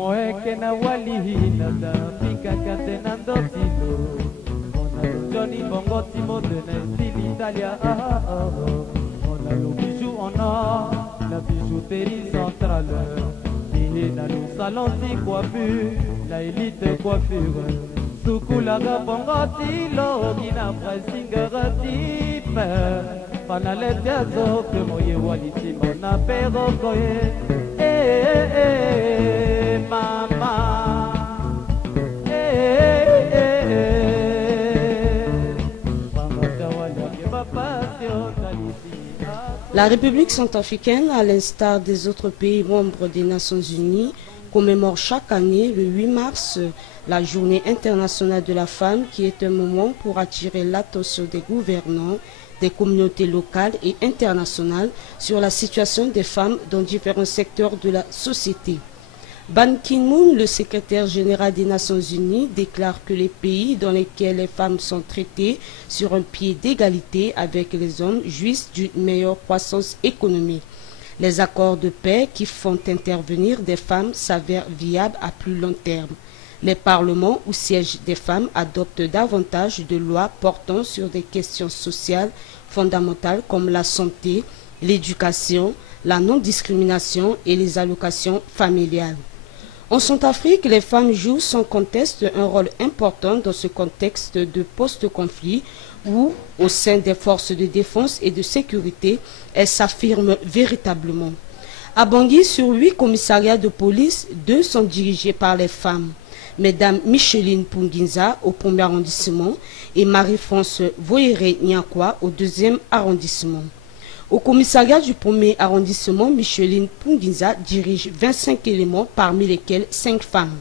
Moeke na wali na da pika katenando tilo on a le Johnny Bongo Timo de style Italia on a le bijou en or la bijouterie centrale et dans le salon de coiffure la élite coiffure Sukulaga Bongo Tilo Gina Pressinger type Panale Tiazo que moye wali Timo na pero koye La République centrafricaine, à l'instar des autres pays membres des Nations Unies, commémore chaque année, le 8 mars, la Journée internationale de la femme, qui est un moment pour attirer l'attention des gouvernants, des communautés locales et internationales sur la situation des femmes dans différents secteurs de la société. Ban Ki-moon, le secrétaire général des Nations Unies, déclare que les pays dans lesquels les femmes sont traitées sur un pied d'égalité avec les hommes jouissent d'une meilleure croissance économique. Les accords de paix qui font intervenir des femmes s'avèrent viables à plus long terme. Les parlements où siègent des femmes adoptent davantage de lois portant sur des questions sociales fondamentales comme la santé, l'éducation, la non-discrimination et les allocations familiales. En Centrafrique, les femmes jouent sans conteste un rôle important dans ce contexte de post-conflit où, au sein des forces de défense et de sécurité, elles s'affirment véritablement. À Bangui, sur 8 commissariats de police, 2 sont dirigés par les femmes. Mesdames Micheline Punginza au 1er arrondissement et Marie-France Voyere-Niakwa au 2e arrondissement. Au commissariat du 1er arrondissement, Micheline Punginza dirige 25 éléments, parmi lesquels 5 femmes.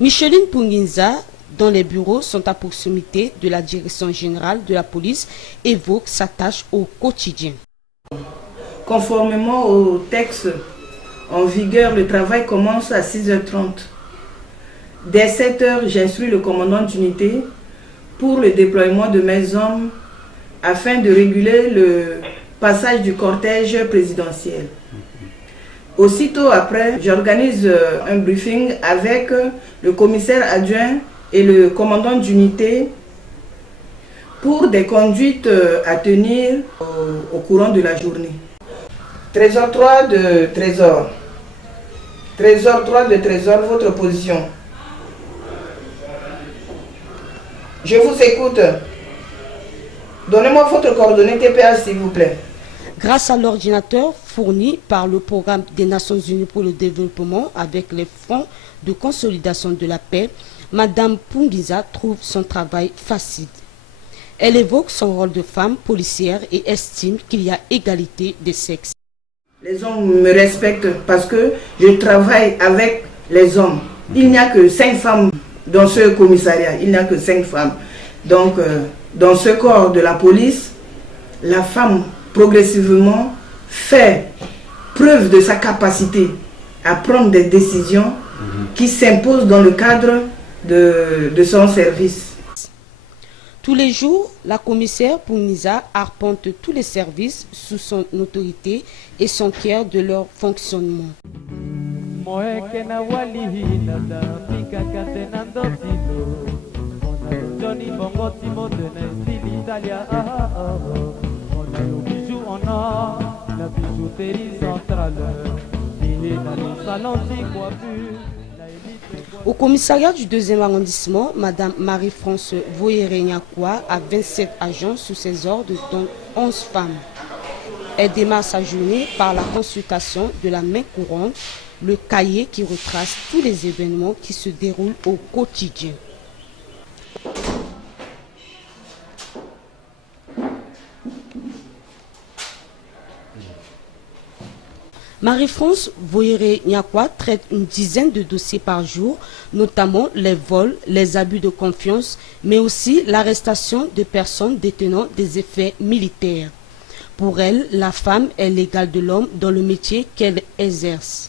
Micheline Punginza, dont les bureaux sont à proximité de la direction générale de la police, évoque sa tâche au quotidien. Conformément au texte en vigueur, le travail commence à 6h30. Dès 7h, j'instruis le commandant d'unité pour le déploiement de mes hommes afin de réguler le passage du cortège présidentiel. Aussitôt après, j'organise un briefing avec le commissaire adjoint et le commandant d'unité pour des conduites à tenir au courant de la journée. Trésor 3 de Trésor. Trésor 3 de Trésor, votre position. Je vous écoute. Donnez-moi votre coordonnée TPA s'il vous plaît. Grâce à l'ordinateur fourni par le Programme des Nations Unies pour le développement avec les fonds de consolidation de la paix, Madame Punginza trouve son travail facile. Elle évoque son rôle de femme policière et estime qu'il y a égalité des sexes. Les hommes me respectent parce que je travaille avec les hommes. Il n'y a que 5 femmes dans ce commissariat, il n'y a que 5 femmes. Donc, dans ce corps de la police, la femme progressivement fait preuve de sa capacité à prendre des décisions qui s'imposent dans le cadre de son service. Tous les jours, la commissaire Punginza arpente tous les services sous son autorité et s'enquiert de leur fonctionnement. Johnny Bongo Timo de style Italia on a le bijou en or la bijouterie centrale et dans le salon de coiffure. Au commissariat du 2e arrondissement, Madame Marie-France Voyere-Niakwa a 27 agents sous ses ordres, dont 11 femmes. Elle démarre sa journée par la consultation de la main courante, le cahier qui retrace tous les événements qui se déroulent au quotidien. Marie-France Voyéré-Niakwa traite une dizaine de dossiers par jour, notamment les vols, les abus de confiance, mais aussi l'arrestation de personnes détenant des effets militaires. Pour elle, la femme est l'égale de l'homme dans le métier qu'elle exerce.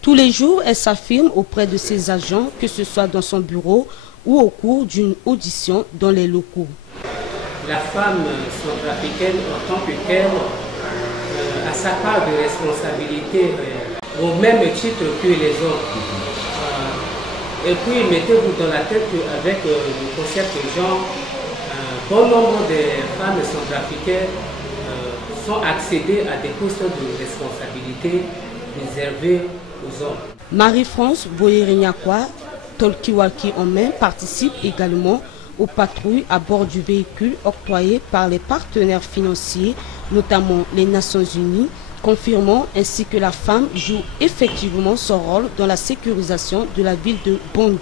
Tous les jours, elle s'affirme auprès de ses agents, que ce soit dans son bureau ou au cours d'une audition dans les locaux. La femme centrafricaine, en tant que telle, a sa part de responsabilité au même titre que les hommes. Et puis, mettez-vous dans la tête qu'avec le concept de genre, bon nombre de femmes centrafricaines sont accédées à des postes de responsabilité réservés aux hommes. Marie-France Voyéré-Niakwa, talkie-walkie en main, participe également aux patrouilles à bord du véhicule octroyé par les partenaires financiers, notamment les Nations Unies, confirmant ainsi que la femme joue effectivement son rôle dans la sécurisation de la ville de Bangui.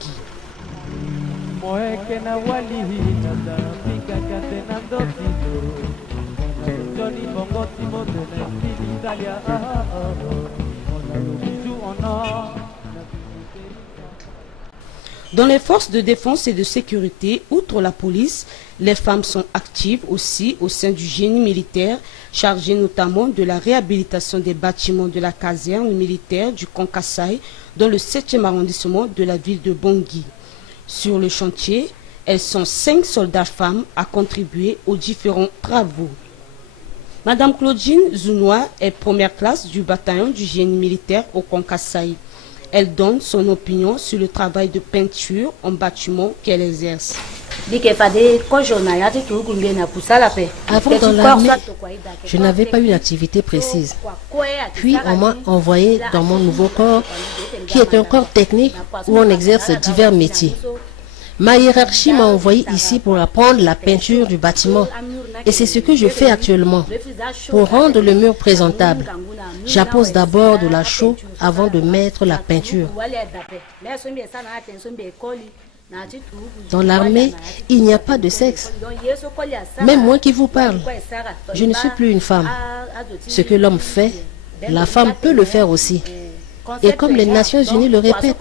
Dans les forces de défense et de sécurité, outre la police, les femmes sont actives aussi au sein du génie militaire, chargées notamment de la réhabilitation des bâtiments de la caserne militaire du camp Kassai dans le 7e arrondissement de la ville de Bangui. Sur le chantier, elles sont 5 soldats femmes à contribuer aux différents travaux. Madame Claudine Zounoua est première classe du bataillon du génie militaire au camp Kassai. Elle donne son opinion sur le travail de peinture en bâtiment qu'elle exerce. Avant dans l'armée, je n'avais pas une activité précise. Puis on m'a envoyé dans mon nouveau corps, qui est un corps technique où on exerce divers métiers. Ma hiérarchie m'a envoyé ici pour apprendre la peinture du bâtiment. Et c'est ce que je fais actuellement. Pour rendre le mur présentable, j'appose d'abord de la chaux avant de mettre la peinture. Dans l'armée, il n'y a pas de sexe. Même moi qui vous parle, je ne suis plus une femme. Ce que l'homme fait, la femme peut le faire aussi. Et comme les Nations Unies le répètent,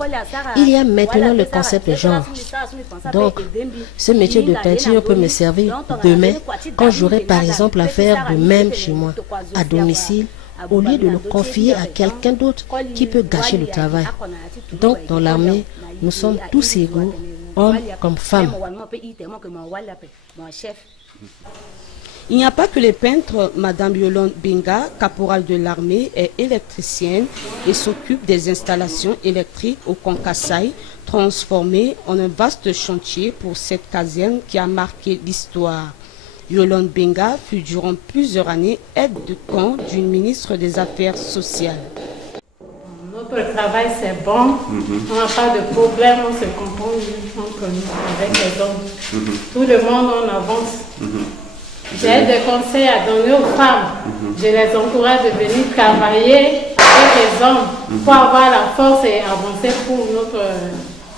il y a maintenant le concept de genre. Donc, ce métier de peinture peut me servir demain quand j'aurai par exemple à faire de même chez moi, à domicile, au lieu de le confier à quelqu'un d'autre qui peut gâcher le travail. Donc, dans l'armée, nous sommes tous égaux, hommes comme femmes. Il n'y a pas que les peintres. Madame Yolande Benga, caporale de l'armée, est électricienne et s'occupe des installations électriques au camp Kassai, transformé en un vaste chantier pour cette caserne qui a marqué l'histoire. Yolande Benga fut durant plusieurs années aide de camp d'une ministre des Affaires sociales. Notre travail c'est bon, on n'a pas de problème, on se comprend entre nous avec les hommes. Tout le monde on avance. J'ai des conseils à donner aux femmes. Je les encourage de venir travailler avec les hommes pour avoir la force et avancer pour notre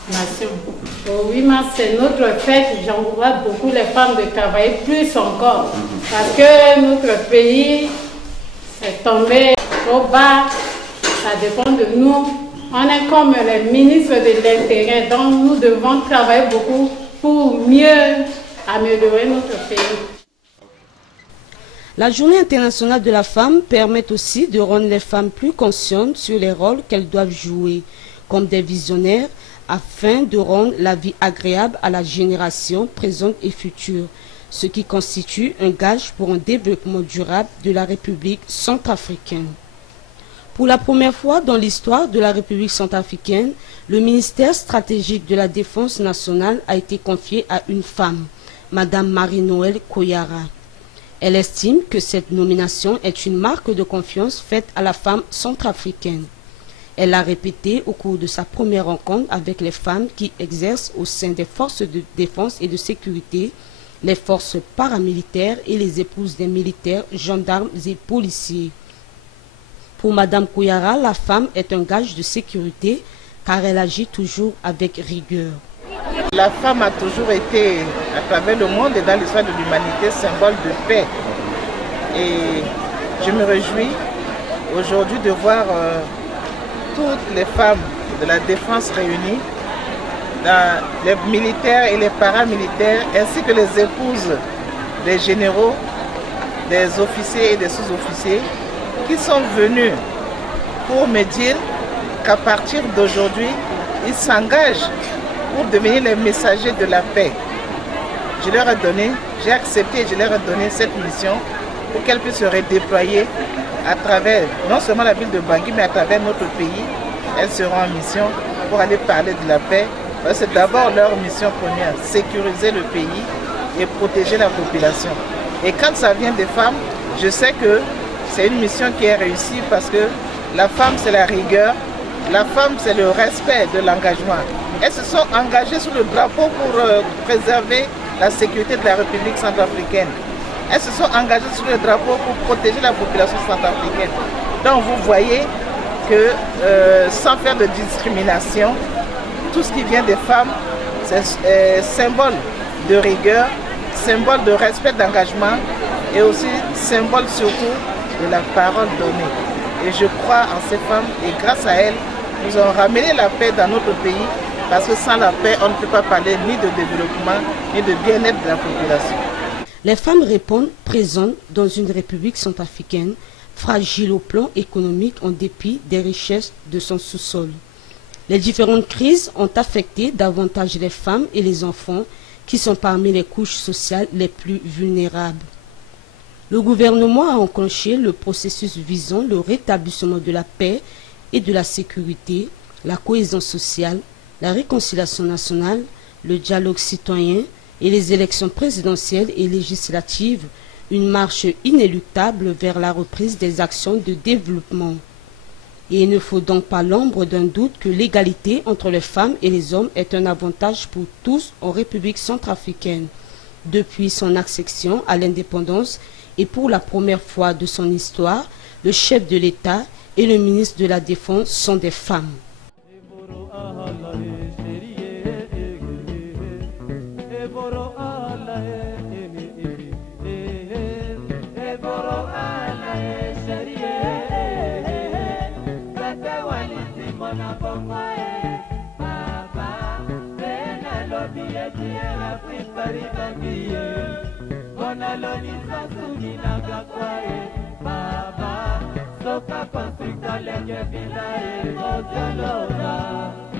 nation. Au 8 mars, c'est notre fête. J'encourage beaucoup les femmes de travailler plus encore. Parce que notre pays est tombé trop bas. Ça dépend de nous. On est comme les ministres de l'Intérieur. Donc nous devons travailler beaucoup pour mieux améliorer notre pays. La Journée internationale de la femme permet aussi de rendre les femmes plus conscientes sur les rôles qu'elles doivent jouer, comme des visionnaires, afin de rendre la vie agréable à la génération présente et future, ce qui constitue un gage pour un développement durable de la République centrafricaine. Pour la première fois dans l'histoire de la République centrafricaine, le ministère stratégique de la Défense nationale a été confié à une femme, Madame Marie-Noël Koyara. Elle estime que cette nomination est une marque de confiance faite à la femme centrafricaine. Elle l'a répété au cours de sa première rencontre avec les femmes qui exercent au sein des forces de défense et de sécurité, les forces paramilitaires et les épouses des militaires, gendarmes et policiers. Pour Madame Koyara, la femme est un gage de sécurité car elle agit toujours avec rigueur. La femme a toujours été, à travers le monde et dans l'histoire de l'humanité, symbole de paix. Et je me réjouis aujourd'hui de voir toutes les femmes de la défense réunies, les militaires et les paramilitaires, ainsi que les épouses des généraux, des officiers et des sous-officiers, qui sont venus pour me dire qu'à partir d'aujourd'hui, ils s'engagent pour devenir les messagers de la paix. Je leur ai donné, j'ai accepté et je leur ai donné cette mission pour qu'elle puisse se redéployer à travers, non seulement la ville de Bangui, mais à travers notre pays. Elles seront en mission pour aller parler de la paix. C'est d'abord leur mission première, sécuriser le pays et protéger la population. Et quand ça vient des femmes, je sais que c'est une mission qui est réussie parce que la femme, c'est la rigueur, la femme, c'est le respect de l'engagement. Elles se sont engagées sous le drapeau pour préserver la sécurité de la République centrafricaine. Elles se sont engagées sous le drapeau pour protéger la population centrafricaine. Donc vous voyez que sans faire de discrimination, tout ce qui vient des femmes, c'est symbole de rigueur, symbole de respect, d'engagement et aussi symbole surtout de la parole donnée. Et je crois en ces femmes et grâce à elles, nous avons ramené la paix dans notre pays parce que sans la paix, on ne peut pas parler ni de développement ni de bien-être de la population. Les femmes répondent présentes dans une république centrafricaine fragile au plan économique en dépit des richesses de son sous-sol. Les différentes crises ont affecté davantage les femmes et les enfants qui sont parmi les couches sociales les plus vulnérables. Le gouvernement a enclenché le processus visant le rétablissement de la paix et de la sécurité, la cohésion sociale, la réconciliation nationale, le dialogue citoyen et les élections présidentielles et législatives, une marche inéluctable vers la reprise des actions de développement. Et il ne faut donc pas l'ombre d'un doute que l'égalité entre les femmes et les hommes est un avantage pour tous en République centrafricaine. Depuis son accession à l'indépendance et pour la première fois de son histoire, le chef de l'État et le ministre de la Défense sont des femmes. Baba, soka konflikto lenge bila e motelora.